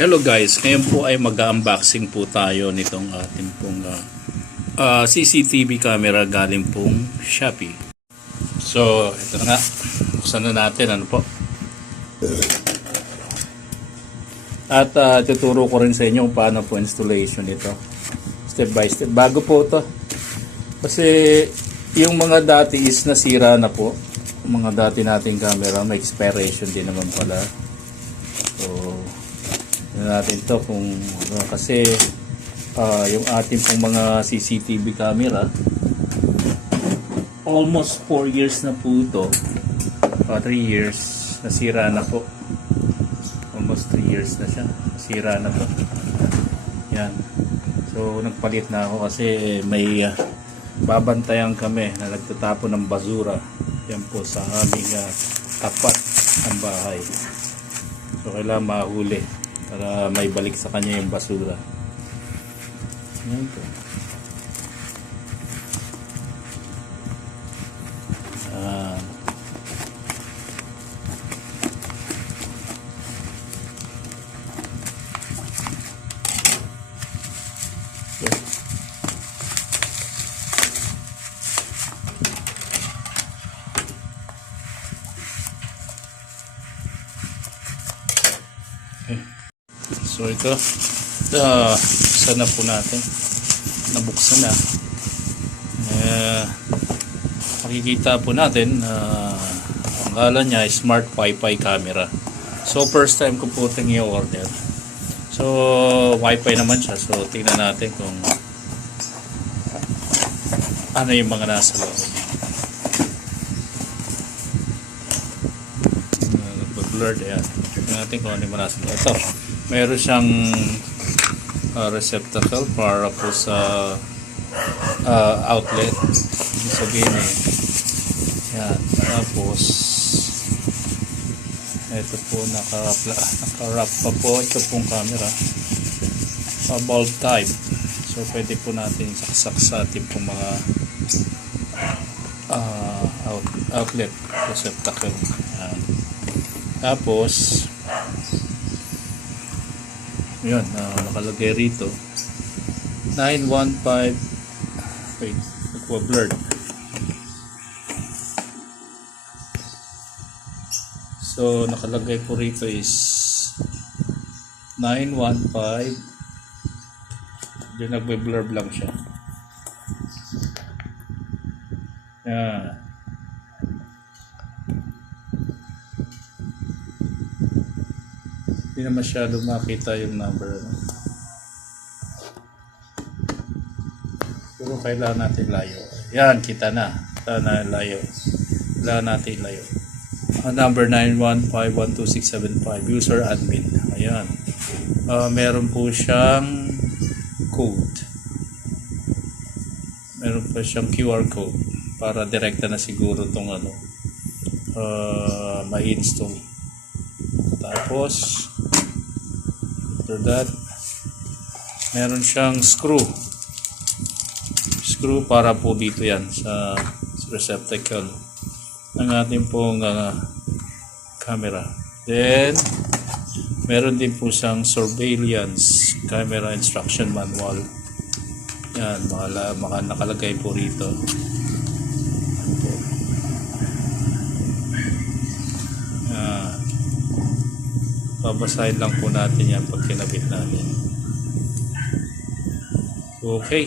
Hello guys, ngayon po ay mag-unboxing po tayo nitong ating pong CCTV camera galing pong Shopee. So, ito na nga. Buksan na natin, ano po. At tuturo ko rin sa inyo kung paano po installation nito. Step by step. Bago po ito. Kasi yung mga dati is nasira na po. Yung mga dati nating camera, may expiration din naman pala. So, natin to kung kasi yung ating pong mga CCTV camera almost 4 years na po ito, 3 years nasira na po, almost 3 years na siya, nasira na po yan. So nagpalit na ako kasi may babantayan kami na nagtatapon ng basura yan po sa aming tapat ng bahay. So kailangan mahuli para may balik sa kanya yung basura. Yan po. So ito, buksan na po natin. Nabuksan na. Makikita po natin ang pangalan niya ay Smart Wi-Fi camera. So first time ko po itong i-order. So Wi-Fi naman siya. So tingnan natin kung ano yung mga nasa loob. Blurred yan. Tingnan natin kung ano yung mga nasa loob. Ito. Meron siyang receptacle para po sa outlet. Ibig sabihin yan. Tapos ito po naka-wrap pa po ito pong camera, bulb type. So pwede po natin saksak sa ating pong mga outlet receptacle. Yan. Tapos yun, nakalagay rito 915. Wait, nagwa-blurred. So nakalagay po rito is 915. Diyan nagwa-blurred lang siya. Yan. Hindi na masyado makita yung number. Pero kailangan natin layo. Yan, kita na. Kita na layo. Kailangan natin layo. Number 9151265 user admin. Ayan. Meron po siyang code. Meron po siyang QR code para direkta na siguro itong ma-install. Tapos after that, meron siyang screw para po dito yan sa receptacle ng ating pong camera. Then meron din po siyang surveillance camera instruction manual. Yan, nakalagay po rito. Babasahin lang po natin yan pag kinabit natin. Okay.